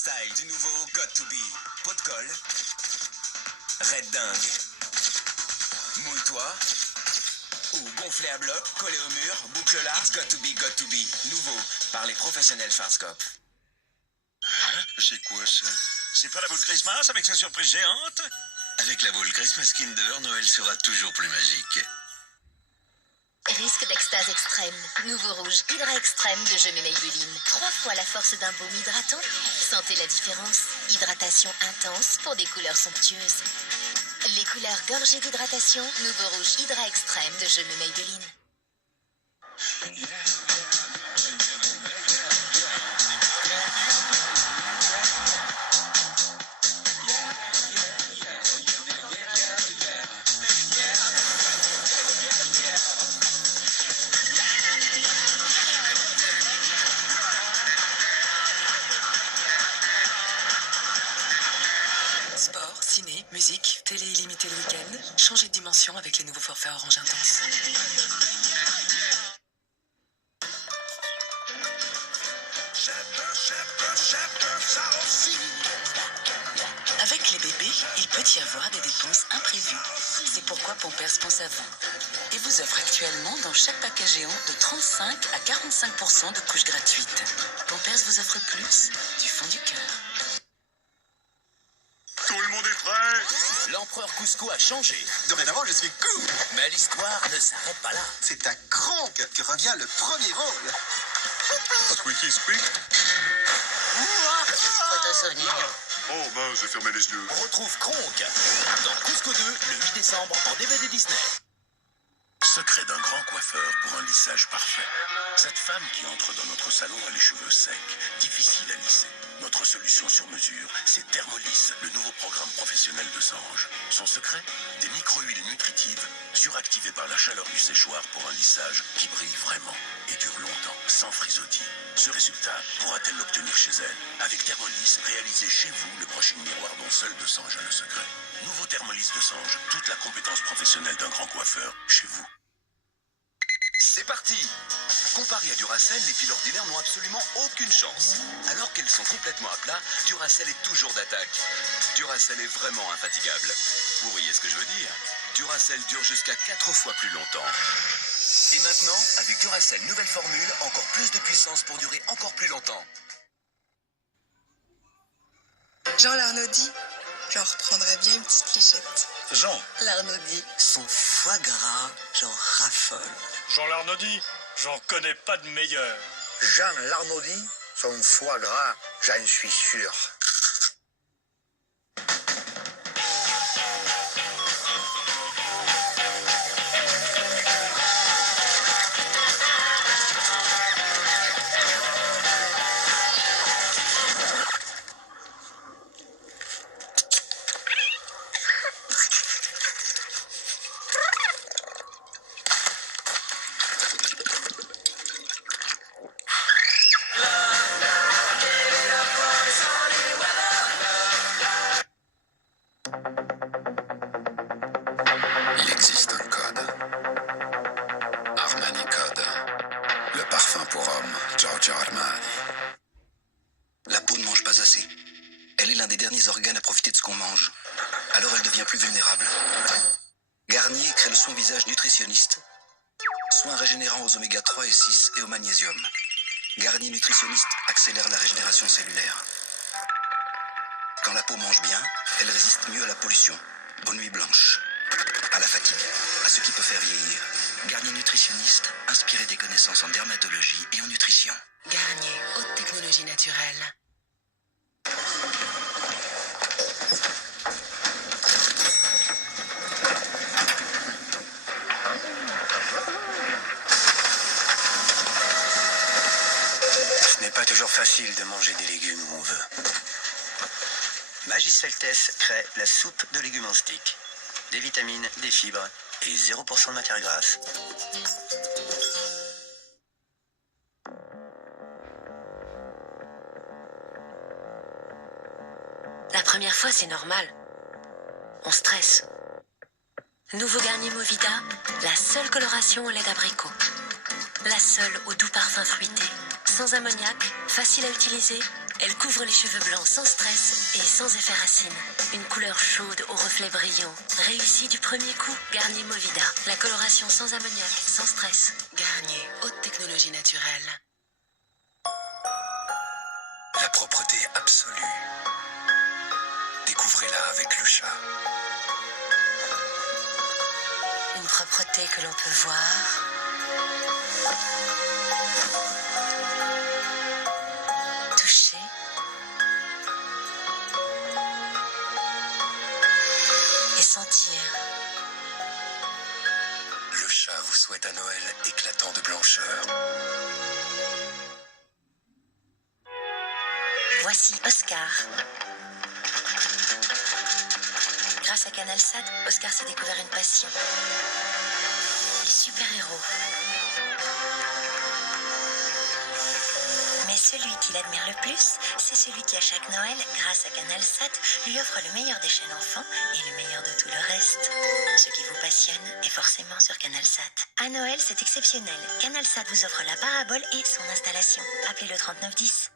style du nouveau Got to Be. Pot de colle. Raid dingue. Moule-toi. Ou gonflé à bloc, collé au mur, boucle là. It's got to be. Nouveau, par les professionnels Schwarzkopf. Hein? C'est quoi ça? C'est pas la boule Christmas avec sa surprise géante? Avec la boule Christmas Kinder, Noël sera toujours plus magique. Risque d'extase extrême. Nouveau rouge Hydra Extrême de Je Maybelline. 3 fois la force d'un baume hydratant. Sentez la différence. Hydratation intense pour des couleurs somptueuses. Les couleurs gorgées d'hydratation. Nouveau rouge Hydra Extrême de Je Maybelline. Sport, ciné, musique, télé illimitée le week-end. Changez de dimension avec les nouveaux forfaits Orange Intense. Avec les bébés, il peut y avoir des dépenses imprévues. C'est pourquoi Pampers pense à vous. Et vous offre actuellement dans chaque paquet géant de 35 à 45% de couches gratuites. Pampers vous offre plus du fond du cœur. Tout le monde est prêt? L'empereur Cusco a changé. Dorénavant, je suis cool. Mais l'histoire ne s'arrête pas là. C'est à Kronk que revient le premier rôle. Squeaky Squeak. Oh ben, j'ai fermé les yeux. On retrouve Kronk dans Cusco 2 le 8 décembre en DVD Disney. Secret d'un grand coiffeur pour un lissage parfait. Cette femme qui entre dans notre salon a les cheveux secs, difficiles à lisser. Notre solution sur mesure, c'est Thermolis, le nouveau programme professionnel de Sange. Son secret? Des micro-huiles nutritives, suractivées par la chaleur du séchoir pour un lissage qui brille vraiment et dure longtemps, sans frisottis. Ce résultat pourra-t-elle l'obtenir chez elle? Avec Thermolis, réalisé chez vous, le brushing miroir dont seul de Sange a le secret. Nouveau Thermolis de Sange, toute la compétence professionnelle d'un grand coiffeur, chez vous. C'est parti! Comparé à Duracell, les piles ordinaires n'ont absolument aucune chance. Alors qu'elles sont complètement à plat, Duracell est toujours d'attaque. Duracell est vraiment infatigable. Vous voyez ce que je veux dire? Duracell dure jusqu'à 4 fois plus longtemps. Et maintenant, avec Duracell nouvelle formule, encore plus de puissance pour durer encore plus longtemps. Jean Larnaudy, j'en reprendrais bien une petite fléchette. Jean. Larnaudy, Son foie gras, j'en raffole. Jean Larnaudy, j'en connais pas de meilleur. Jean Larnaudy, son foie gras, j'en suis sûr. Il existe un code. Armani Code. Le parfum pour homme, Giorgio Armani. La peau ne mange pas assez. Elle est l'un des derniers organes à profiter de ce qu'on mange. Alors elle devient plus vulnérable. Garnier crée le soin visage nutritionniste. Soin régénérant aux oméga 3 et 6 et au magnésium. Garnier nutritionniste accélère la régénération cellulaire. Quand la peau mange bien, elle résiste mieux à la pollution, aux nuits blanches, à la fatigue, à ce qui peut faire vieillir. Garnier nutritionniste, inspiré des connaissances en dermatologie et en nutrition. Garnier, haute technologie naturelle. Ce n'est pas toujours facile de manger des légumes où on veut. Magiceltes crée la soupe de légumes en stick. Des vitamines, des fibres et 0% de matière grasse. La première fois, c'est normal. On stresse. Nouveau Garnier Movida, la seule coloration au lait d'abricot. La seule au doux parfum fruité. Sans ammoniac, facile à utiliser Elle couvre les cheveux blancs sans stress et sans effet racine. Une couleur chaude au reflet brillant. Réussie du premier coup. Garnier Movida. La coloration sans ammoniac, sans stress. Garnier, haute technologie naturelle. La propreté absolue. Découvrez-la avec Lucha. Une propreté que l'on peut voir, toucher et sentir. Lucha vous souhaite un Noël éclatant de blancheur. Voici Oscar. Grâce à CanalSat, Oscar s'est découvert une passion. Les super-héros. Mais celui qu'il admire le plus, c'est celui qui à chaque Noël, grâce à CanalSat, lui offre le meilleur des chaînes enfants et le meilleur de tout le reste. Ce qui vous passionne est forcément sur CanalSat. À Noël, c'est exceptionnel. CanalSat vous offre la parabole et son installation. Appelez le 3910.